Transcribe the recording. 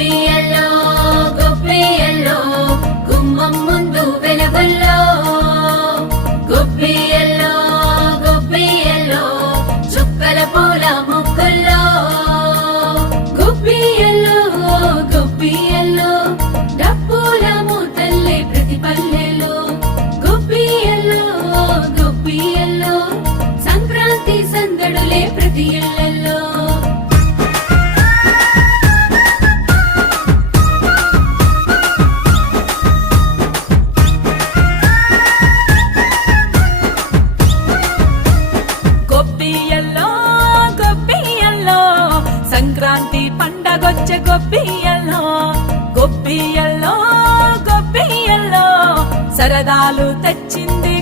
గొప్పియల్లో గొప్పియల్లో గుమ్మం ముందు వెలుగుల్లో గొప్పియల్లో గొప్పియల్లో చుక్కల పూల ముక్కుల్లో గొప్పియల్లో గొప్పియల్లో డప్పుల మూతల్లే ప్రతి పల్లెలో గొప్పియల్లో గొప్పియల్లో సంక్రాంతి సందడులే ప్రతి ఇళ్లలో సంక్రాంతి పండగొచ్చే గొప్పియల్లో గొప్పియల్లో గొప్పియల్లో సరదాలు తెచ్చింది